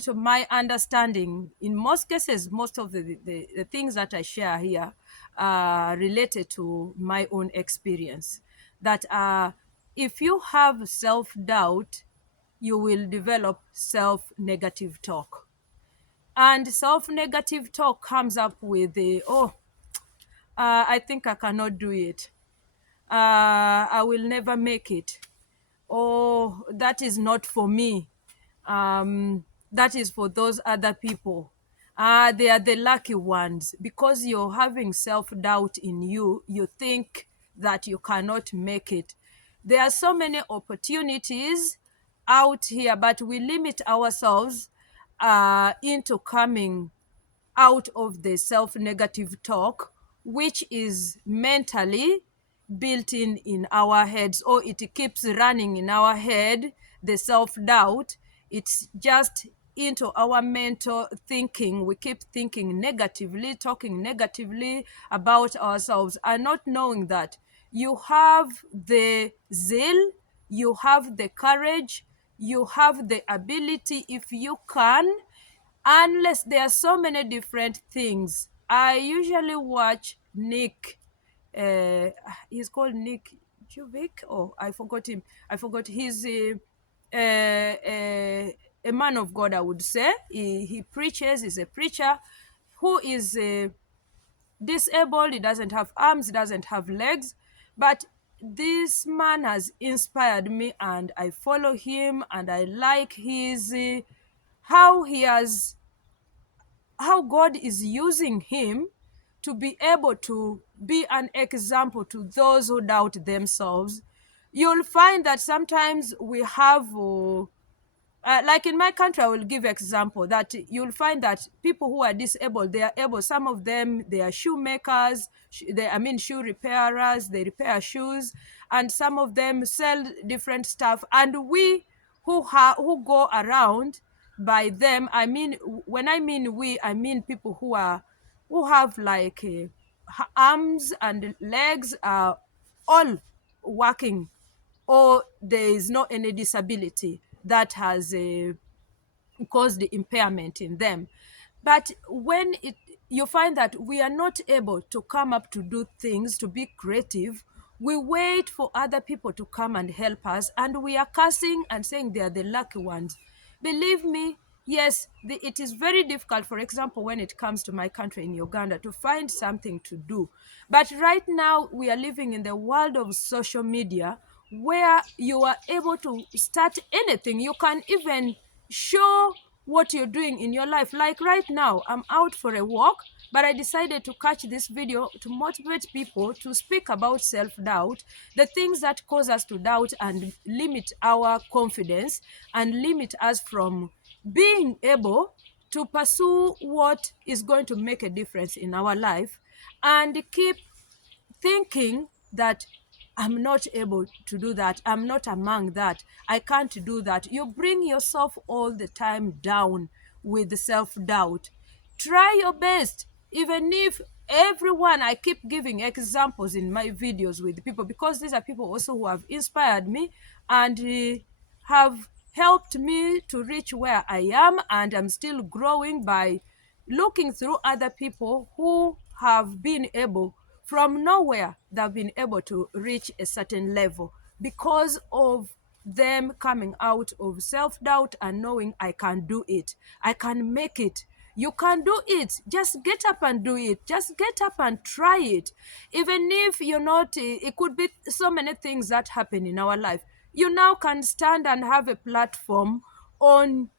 according to my understanding, in most cases, most of the things that I share here are related to my own experience. That if you have self-doubt, you will develop self-negative talk. And self-negative talk comes up with I think I cannot do it. I will never make it. Oh, that is not for me. That is for those other people. They are the lucky ones. Because you're having self-doubt in you, you think that you cannot make it. There are so many opportunities out here, but we limit ourselves into coming out of the self-negative talk, which is mentally built in our heads, or it keeps running in our head. The self-doubt, it's just into our mental thinking. We keep thinking negatively, talking negatively about ourselves, and not knowing that you have the zeal, you have the courage, you have the ability. If you can, unless there are so many different things. I usually watch Nick. He's called Nick Juvic. Oh, I forgot him. I forgot. He's a man of God, I would say. He preaches. He's a preacher who is disabled. He doesn't have arms. He doesn't have legs. But this man has inspired me, and I follow him, and I like his how he has how God is using him to be able to be an example to those who doubt themselves. You'll find that sometimes we have, like in my country, I will give example that you'll find that people who are disabled, they are able, some of them, they are shoemakers, shoe repairers, they repair shoes, and some of them sell different stuff. And we who go around by them, when I mean we, I mean people who have like arms and legs are all working, or there is no any disability that has caused the impairment in them. But when you find that we are not able to come up to do things, to be creative, we wait for other people to come and help us, and we are cursing and saying they are the lucky ones. Believe me, yes, it is very difficult, for example, when it comes to my country in Uganda, to find something to do. But right now, we are living in the world of social media, where you are able to start anything. You can even show what you're doing in your life. Like right now, I'm out for a walk, but I decided to catch this video to motivate people to speak about self-doubt, the things that cause us to doubt and limit our confidence and limit us from being able to pursue what is going to make a difference in our life, and keep thinking that I'm not able to do that, I'm not among that, I can't do that. You bring yourself all the time down with self-doubt. Try your best, even if everyone, I keep giving examples in my videos with people, because these are people also who have inspired me and have helped me to reach where I am, and I'm still growing by looking through other people who have been able, from nowhere, they've been able to reach a certain level because of them coming out of self-doubt and knowing I can do it, I can make it. You can do it. Just get up and do it. Just get up and try it. Even if you're not, it could be so many things that happen in our life. You now can stand and have a platform on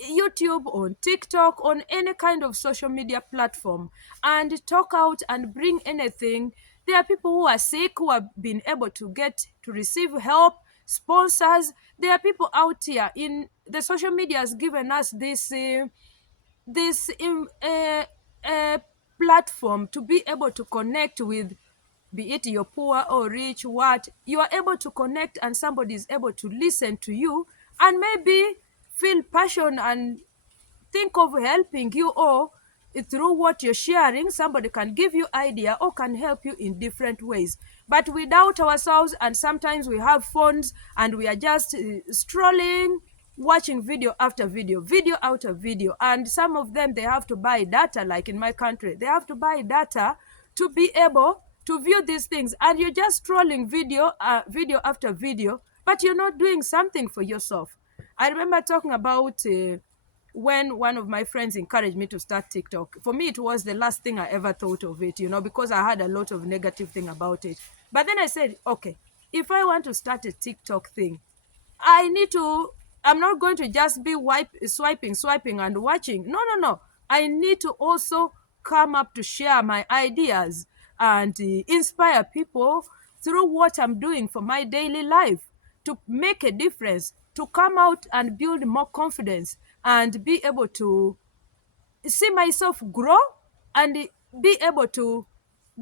YouTube, on TikTok, on any kind of social media platform, and talk out and bring anything. There are people who are sick, who have been able to receive help, sponsors. There are people out here in the social media has given us this platform to be able to connect with, be it you're poor or rich, what, you are able to connect, and somebody is able to listen to you and maybe feel passion and think of helping you, or through what you're sharing, somebody can give you idea or can help you in different ways. But we doubt ourselves, and sometimes we have phones and we are just strolling, watching video after video, video after video. And some of them, they have to buy data, like in my country. They have to buy data to be able to view these things. And you're just scrolling video, video after video, but you're not doing something for yourself. I remember talking about when one of my friends encouraged me to start TikTok. For me, it was the last thing I ever thought of it, because I had a lot of negative thing about it. But then I said, okay, if I want to start a TikTok thing, I'm not going to just be swiping and watching. No, no, no. I need to also come up to share my ideas and inspire people through what I'm doing for my daily life, to make a difference, to come out and build more confidence and be able to see myself grow and be able to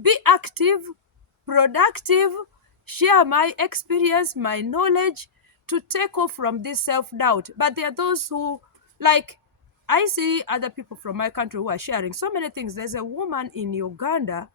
be active, productive, share my experience, my knowledge, to take off from this self-doubt. But there are those who, like, I see other people from my country who are sharing so many things. There's a woman in Uganda,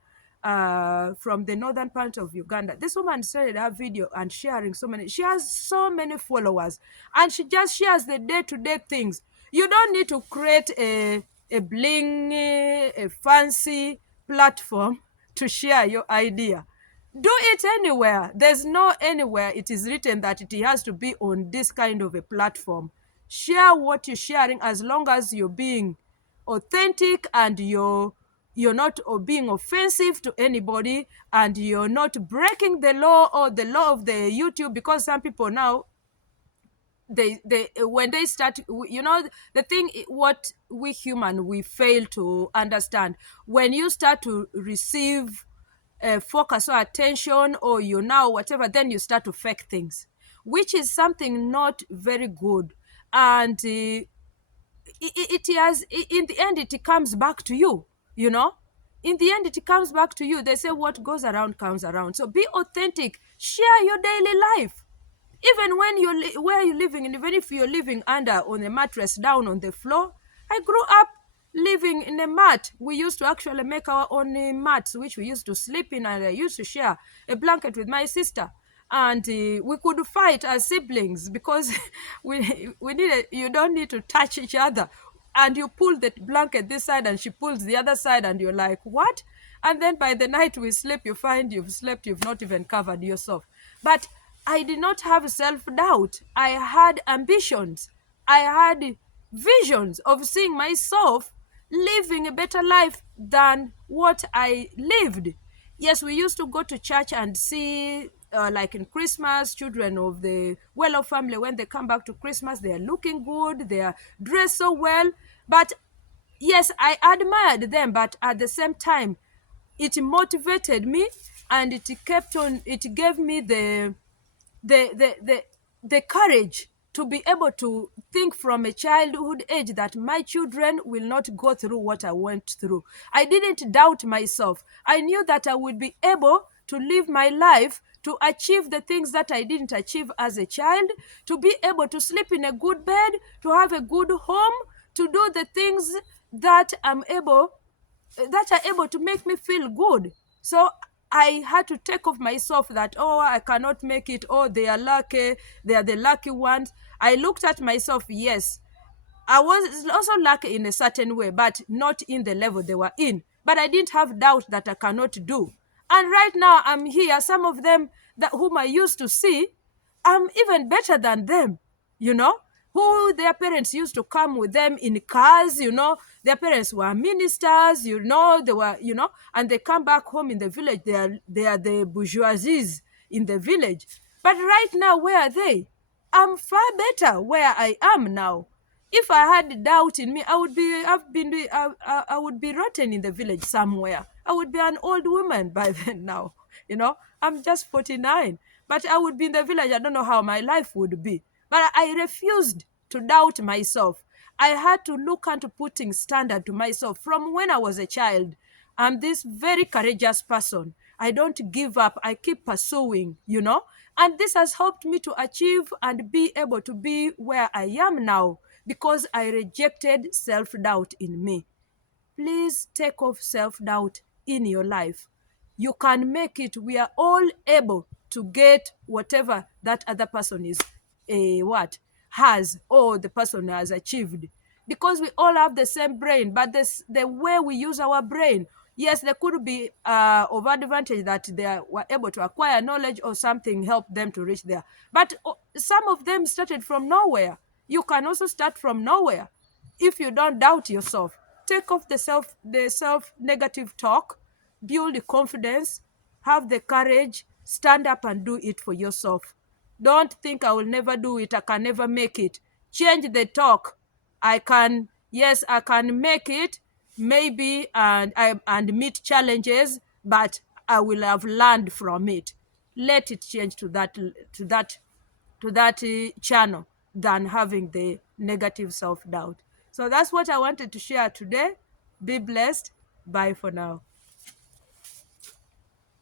from the northern part of Uganda. This woman started her video and sharing she has so many followers, and she just shares the day-to-day things. You don't need to create a bling, a fancy platform to share your idea. Do it anywhere. There's no anywhere it is written that it has to be on this kind of a platform. Share what you're sharing, as long as you're being authentic and you're not being offensive to anybody, and you're not breaking the law or the law of the YouTube. Because some people now, they when they start, the thing, what we human, we fail to understand, when you start to receive focus or attention, or now whatever, then you start to fake things, which is something not very good. And it has, in the end, it comes back to you. In the end, it comes back to you. They say what goes around comes around. So be authentic, share your daily life. Even when where you're living, and even if you're living under on a mattress down on the floor. I grew up living in a mat. We used to actually make our own mats, which we used to sleep in, and I used to share a blanket with my sister. And we could fight as siblings, because you don't need to touch each other. And you pull the blanket this side and she pulls the other side, and you're like, what? And then by the night we sleep, you find you've slept, you've not even covered yourself. But I did not have self-doubt. I had ambitions. I had visions of seeing myself living a better life than what I lived. Yes, we used to go to church and see, like in Christmas, children of the well-off family, when they come back to Christmas, they are looking good, they are dressed so well. But yes, I admired them, but at the same time, it motivated me, and it gave me the courage to be able to think from a childhood age that my children will not go through what I went through. I didn't doubt myself. I knew that I would be able to live my life, to achieve the things that I didn't achieve as a child, to be able to sleep in a good bed, to have a good home, to do the things that are able to make me feel good. So I had to take off myself that, oh, I cannot make it, oh, they are lucky, they are the lucky ones. I looked at myself, yes, I was also lucky in a certain way, but not in the level they were in. But I didn't have doubt that I cannot do. And right now I'm here. Some of them whom I used to see, I'm even better than them, who their parents used to come with them in cars, their parents were ministers, they were, and they come back home in the village. They are the bourgeoisies in the village. But right now, where are they? I'm far better where I am now. If I had doubt in me, I would be rotten in the village somewhere. I would be an old woman by then now. I'm just 49, but I would be in the village. I don't know how my life would be. But I refused to doubt myself. I had to look into putting standard to myself from when I was a child. I'm this very courageous person. I don't give up. I keep pursuing, And this has helped me to achieve and be able to be where I am now, because I rejected self-doubt in me. Please take off self-doubt in your life. You can make it. We are all able to get whatever that other person is has or the person has achieved, because we all have the same brain, but the way we use our brain, yes, there could be of advantage that they were able to acquire knowledge or something helped them to reach there. But some of them started from nowhere. You can also start from nowhere. If you don't doubt yourself, take off the self negative talk, build the confidence, have the courage, stand up and do it for yourself. Don't think I will never do it, I can never make it. Change the talk. I can, yes, I can make it, maybe, and meet challenges, but I will have learned from it. Let it change to that channel than having the negative self-doubt. So that's what I wanted to share today. Be blessed. Bye for now.